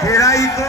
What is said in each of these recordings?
Kiraiko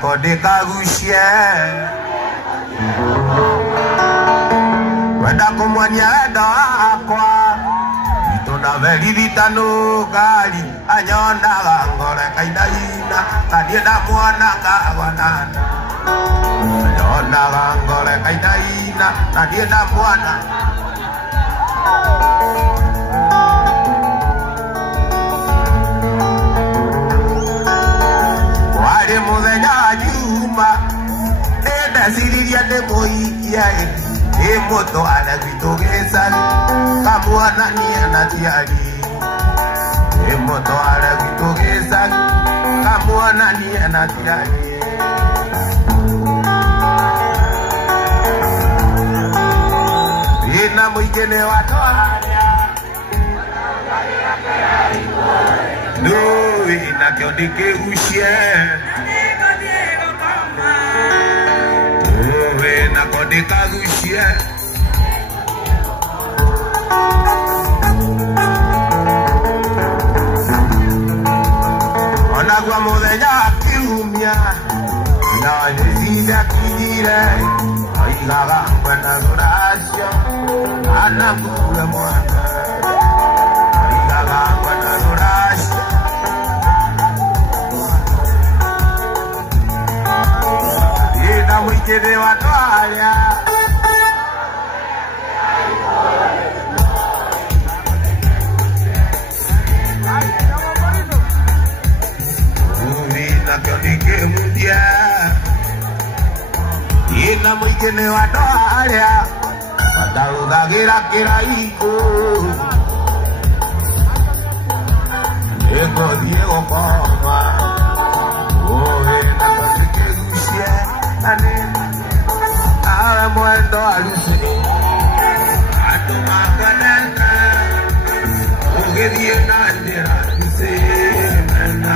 Kodeka gushie wenda kumwania wendo wakwa itona veririta nugali anyonaga ngore kainaina kadienda mwana kawanana anyonaga ngore kainaina kadienda mwana wale muthenya siriria de moiya moto ala vitogeza kamwana ni anatiari moto ala vitogeza kamwana ni anatiari ina muigene watoaria no ina kyondike ushie Kodeka gushie Onagwa muthenya akiumia na nizida kidire aigaga kwenda ruracio anakuwe mwana aigaga kwenda ruracio ina mwikire watwaria ina mwikene watwaria watarugagira kiraiko ego diego koma oe na kasikegushie ane awe mwendo alusi atumakaneka ugedie nandira nse mena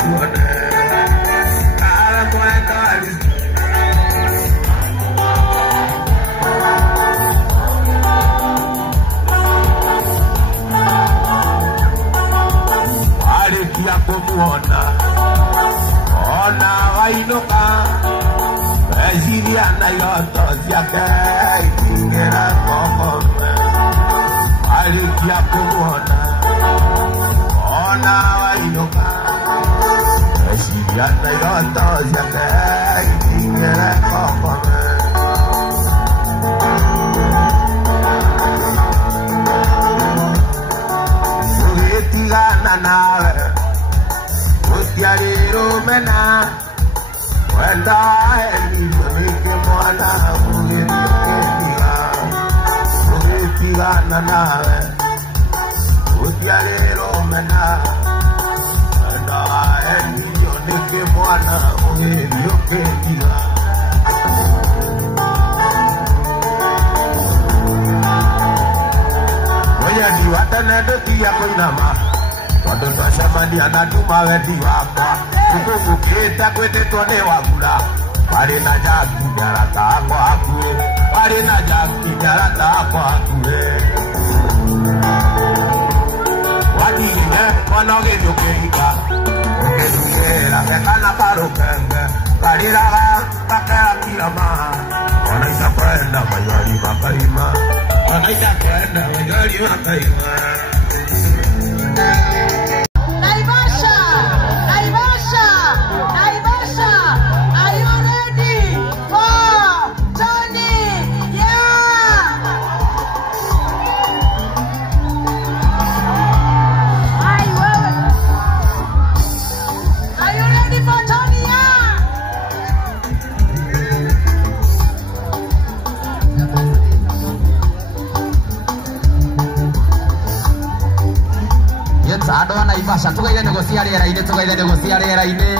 kuone awe mwendo alusi kumuona ona wainuka Ezilia na yoto siake ikingera kokome alikia kumuona ona wainuka Ezilia na yoto siake ikingera kokome Sugetigana nawe Utiariro mena Wenda elito nike mwana Ugetigana nawe Utiariro mena Wenda elito nike mwana Ugetigana Oya diwata nedotia koinama Wado twashamani anatuma wedi wakwa Kukukukita kwete tone wagura Wale na jaki nyarata hako hakue Wale na jaki nyarata hako hakue Wadine wanoge nyukirika Ukedukera Mekana paro kenge Kariraga Takera kirama Wanaita kwenda mayari makaima Wanaita kwenda mayari makaima Naivasha! Asha tugaire nego cia rĩera-inĩ, tugaire nego cia rĩera-inĩ.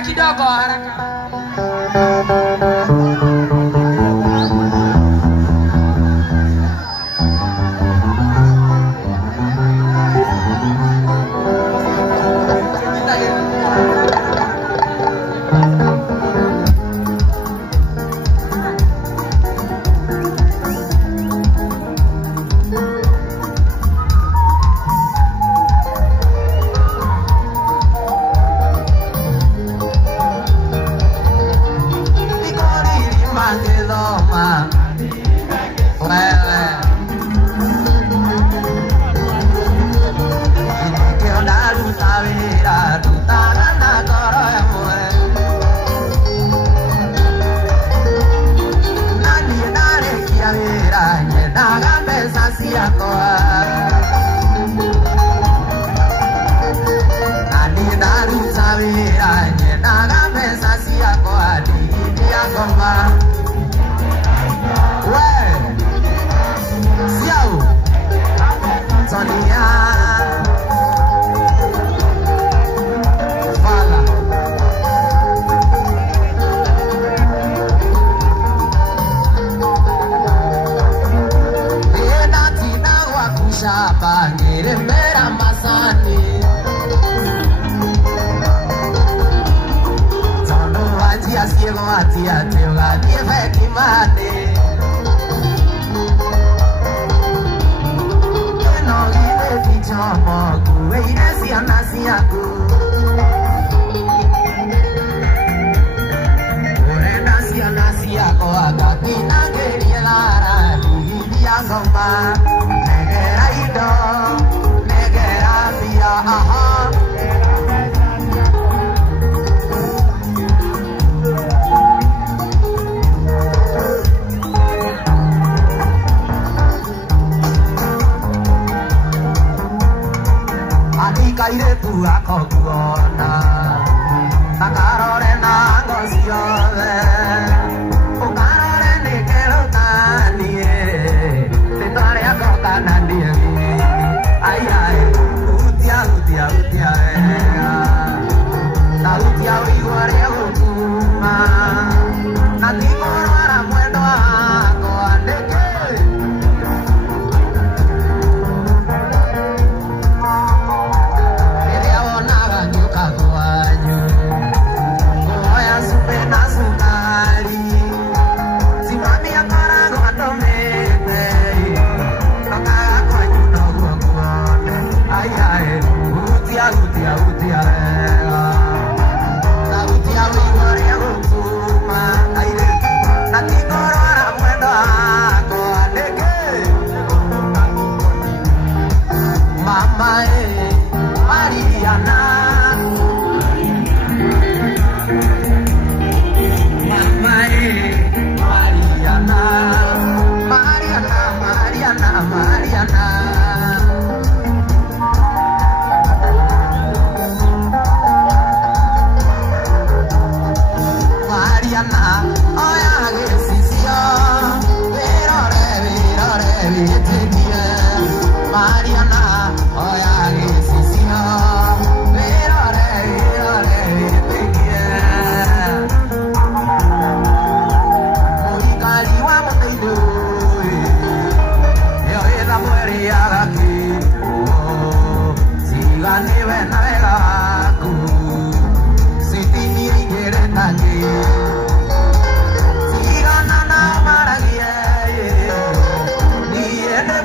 Kidogo haraka.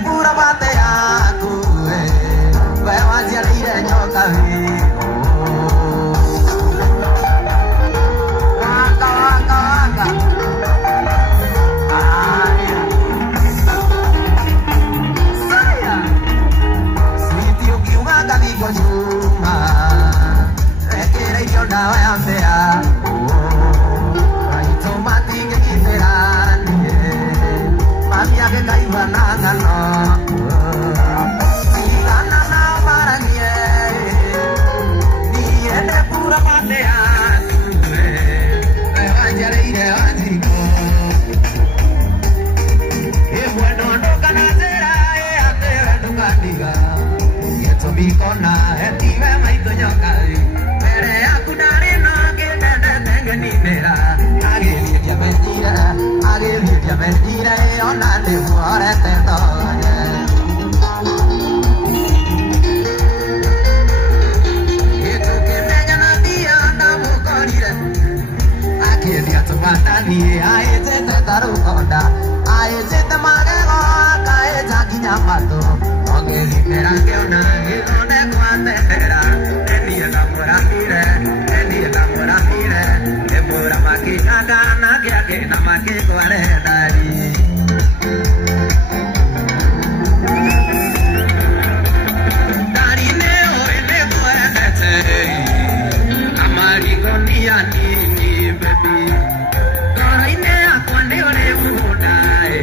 Pura bate aku, bikona etiwe maito nyokari mere akudari no gende tengeni mera ageria mentira ona de fuore tendoye eto que mega na dia na mukorire ageria tumatani aete taru konda aete tamagego kaeta kinyamato ongeli mera que ona gone kwatera enia namora mire epura makina gana que na make kware dari dari ne ene kwete amari gonia ni baby dari ne akwande ole mudai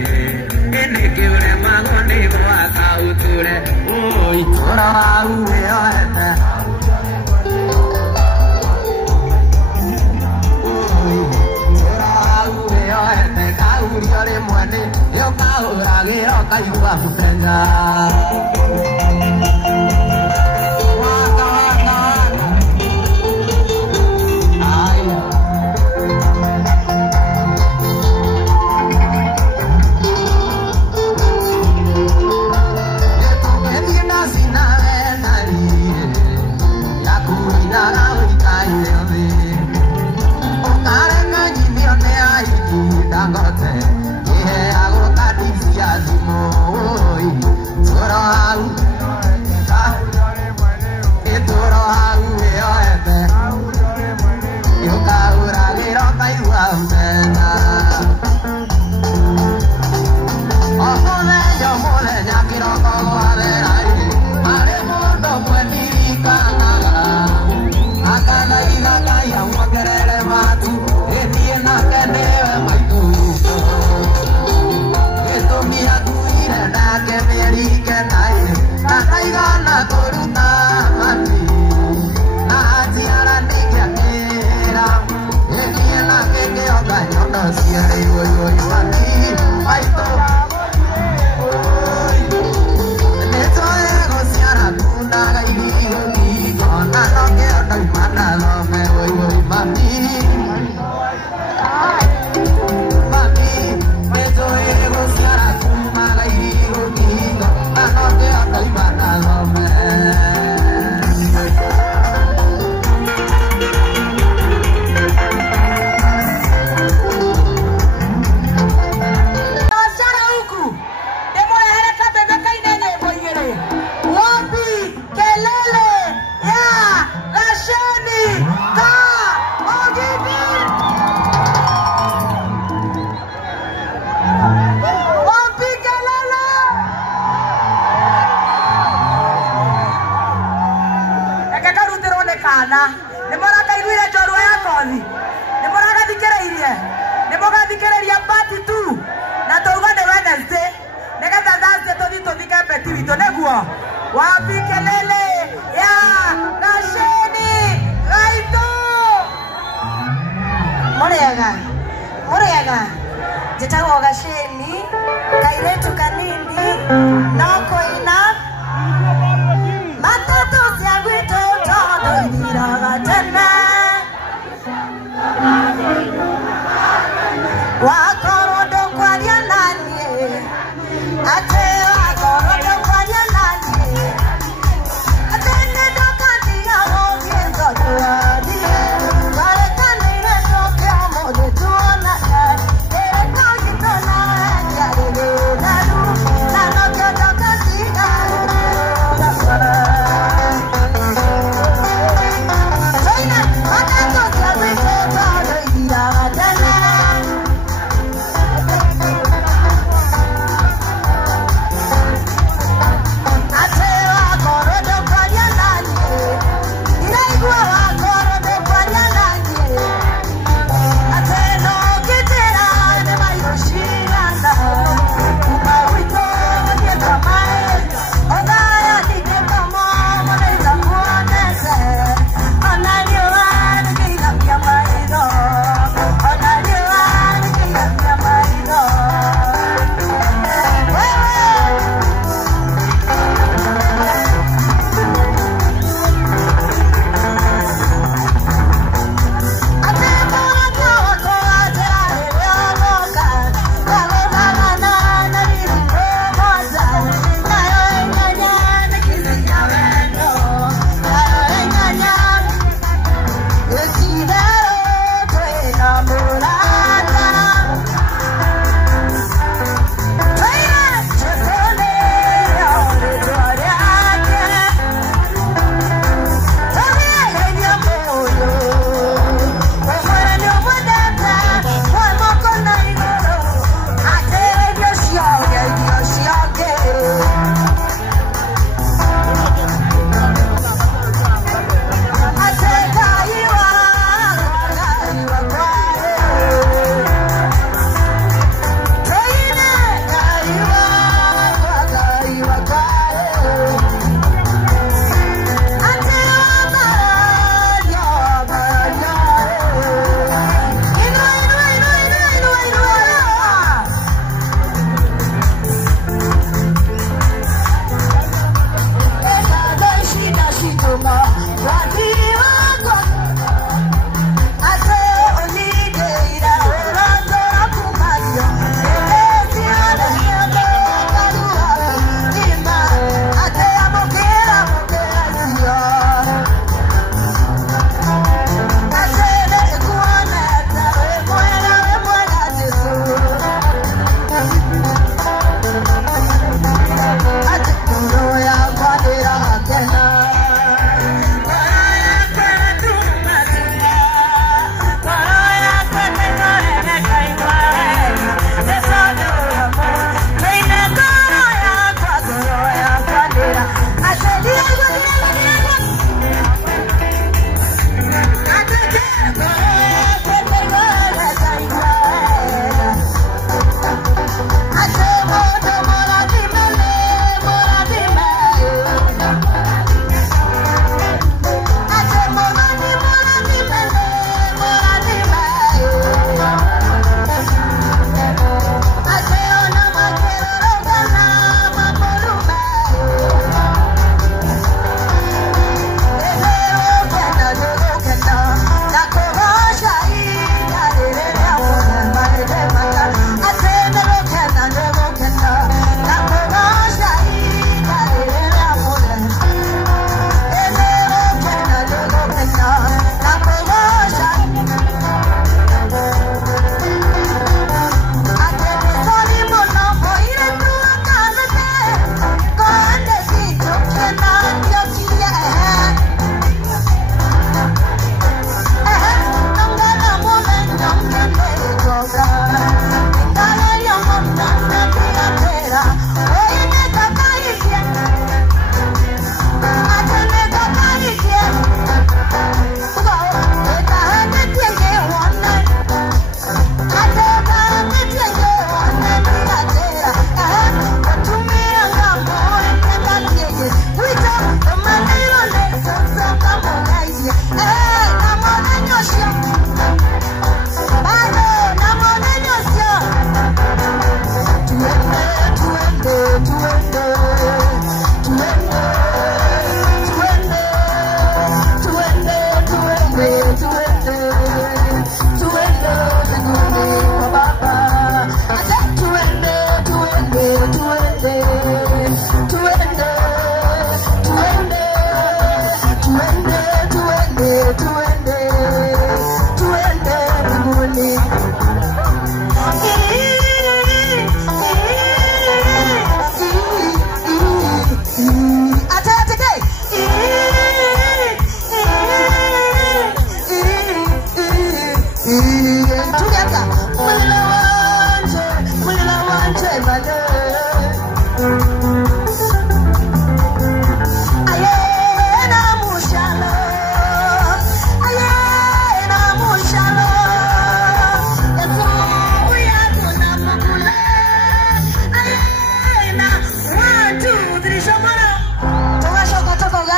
ene que ore magone kwa kauture oi tora uwe ete Yore muane yo kaura gero kayuwa putenga waka ay yeto medina sina nari yakuina na uitaye okare kanyi ne ai dangote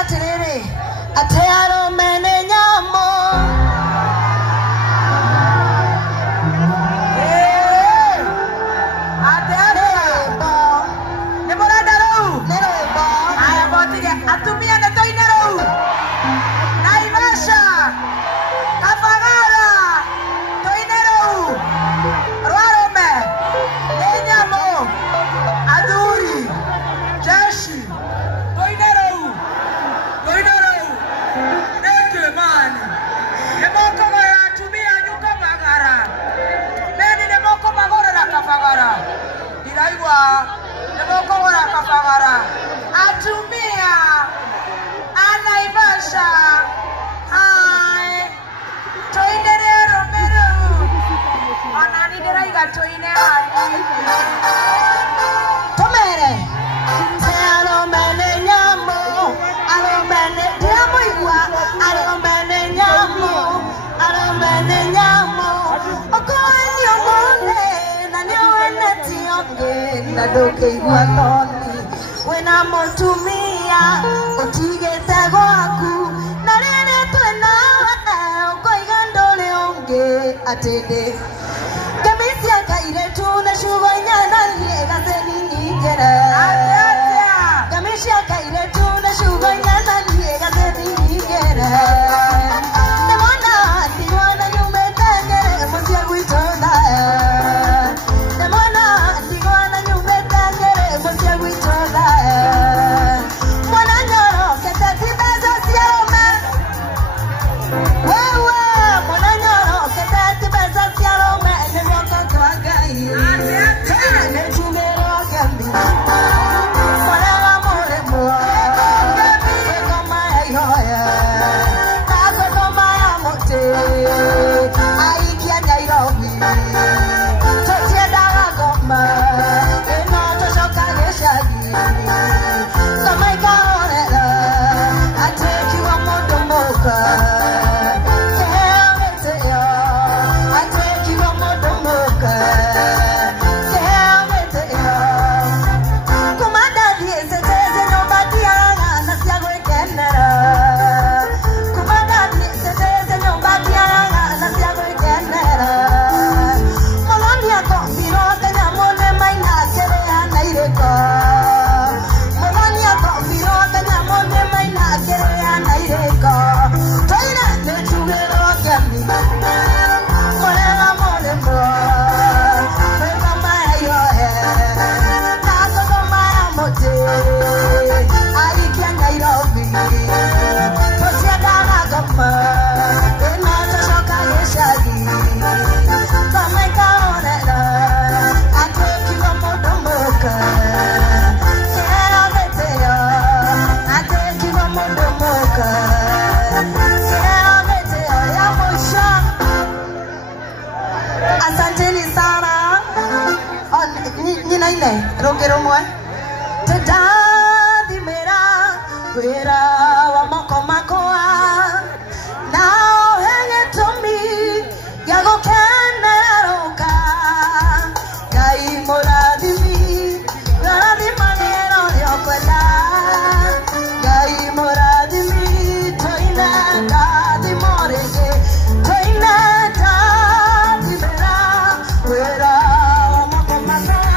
atiriri atearo mene nyamo atumia na toinero Naivasha Kafagara toinero Rwarome Nenyamo Aduri Jeshi toinero Neke mani Nemoko ya atumia nyuka magara Neni nemoko magora na Kafagara Ilaiwa nemoko wala Kafagara atumia Naivasha hai toinero meru anani deraiga toinero tomere tearo mene nyamo aromene diamo igwa aromene nyamo okoenyo mone na niwene tionge na doke igwa toni wena motumia utigete gwaku na rere twenawe ukoigandole onge atende kamisia kairetu na shugo nyana liega zeni nyingere kamisia kairetu na shugo nyana liega zeni nyingere nemona ndiwana nyumetangere monsia guitola nemona ndiwana nyumetangere monsia guitola Asanteni sana. Nina ile rongero mwe. Tadadi mera wera wa moko makoa. Now hang to me. Yago keneroka. Gai moradi mi. Moradi manero yokwela. Gai moradi mi. Toina dadi morege. Toina dadi mera wera wa moko makoa.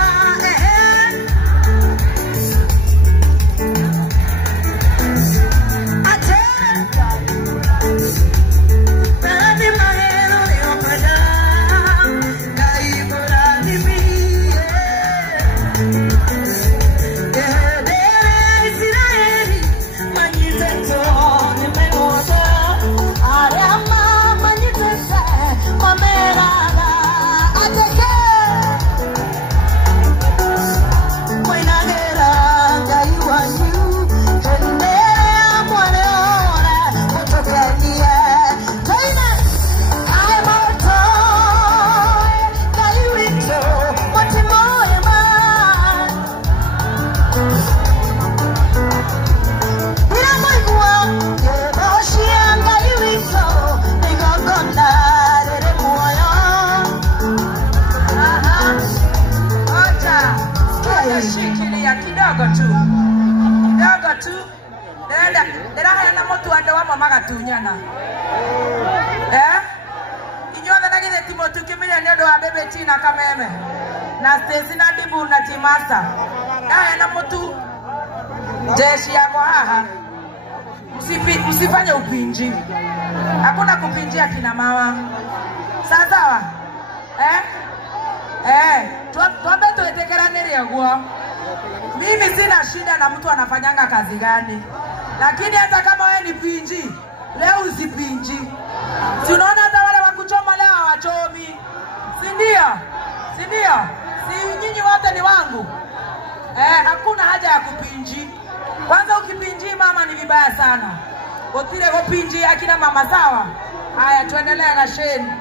ndĩrenda ndĩraheana mũtu andũ amwe magatunyana inyuothe na githĩ ti mũtu kĩmenya nĩ ũndũ wa Baby T na Kameme na Stacy na Dibu na Timasa ndaheana mũtu jeshi yako haha msifanye upinji hakuna kupinjia kina mama sawa tuambe tuetekeranĩre ũguo. Mimi sina shida na mtu anafanyanga kazi gani, lakini hata kama wewe ni pinji leo usipinji. Si unaona hata wale wa kuchoma leo hawachomi, si ndio? Si nyinyi wote ni wangu? Hakuna haja ya kupinji. Kwanza ukipinji mama ni vibaya sana. Utile kupinji akina mama sawa. Haya tuendelee na Shane.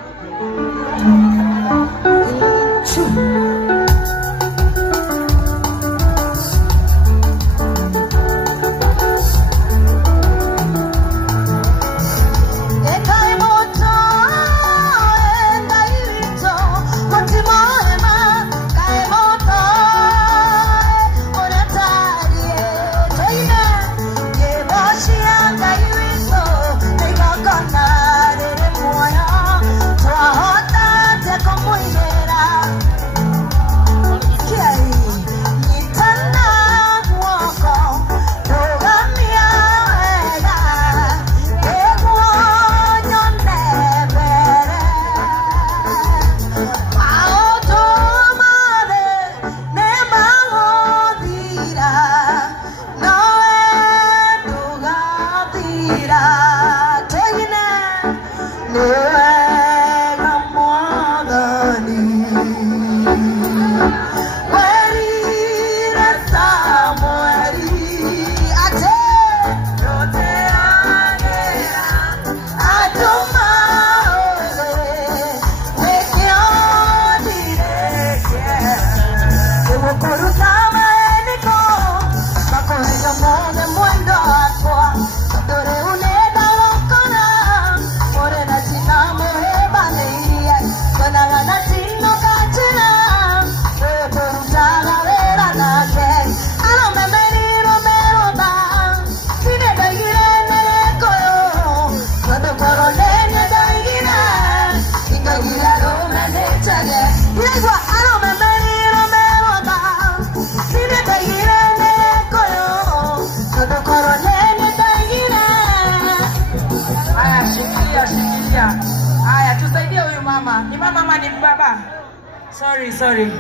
Sorry.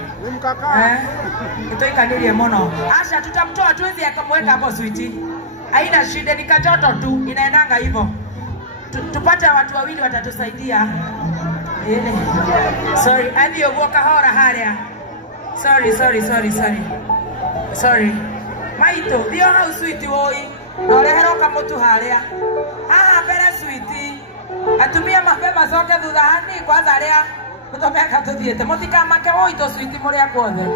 Kutoika nili mono. Asha tutamtoa tuwezi akamweka hapo sweetie. Haina shida ni katoto tu inaendanga hivyo. Tupate watu wawili watatusaidia. Sorry, hadi yogoka hora haria. Sorry. Maito, dio hau sweetie woi. Nolehero kamotu haria. Mbele sweetie. Atumia mabeba zote thudhani kwanza haria. Kutomeka tuthiete mutika make woito sweetie muri akwothe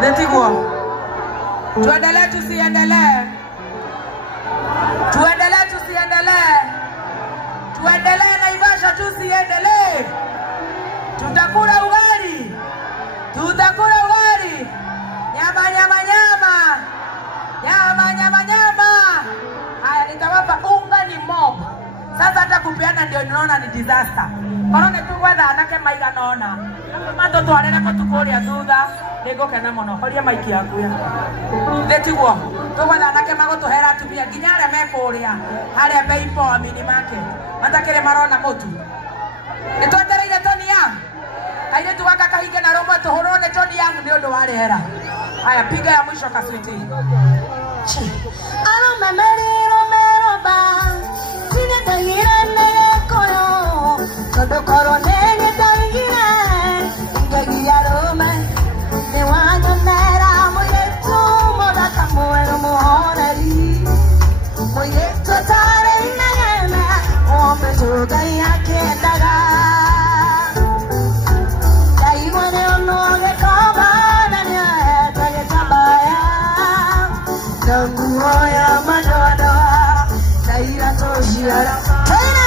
netiguo tuendelee tusiendelee Naivasha tusiendelee tutakula ugali nyama. Haya nitawapa unga ni mob. Sasa hata kupeana ndio ninaona ni disaster. Korone tu wetha anake maiga nona. Mando twarera ko tukuria thutha. Nego kana mono. Horia maiki yaku ya. Ndetiguo. Tu wetha anake magotuhera atumia nginya aria mekuria. Haria beipo amini make. Matakire marona mutu. Nitwetereire toni ya. Kaire tu waka kahinge na rombo tuhurone toni yangu ndio ndo warehera. Haya piga ya mwisho kaswiti. Romero ba. Tell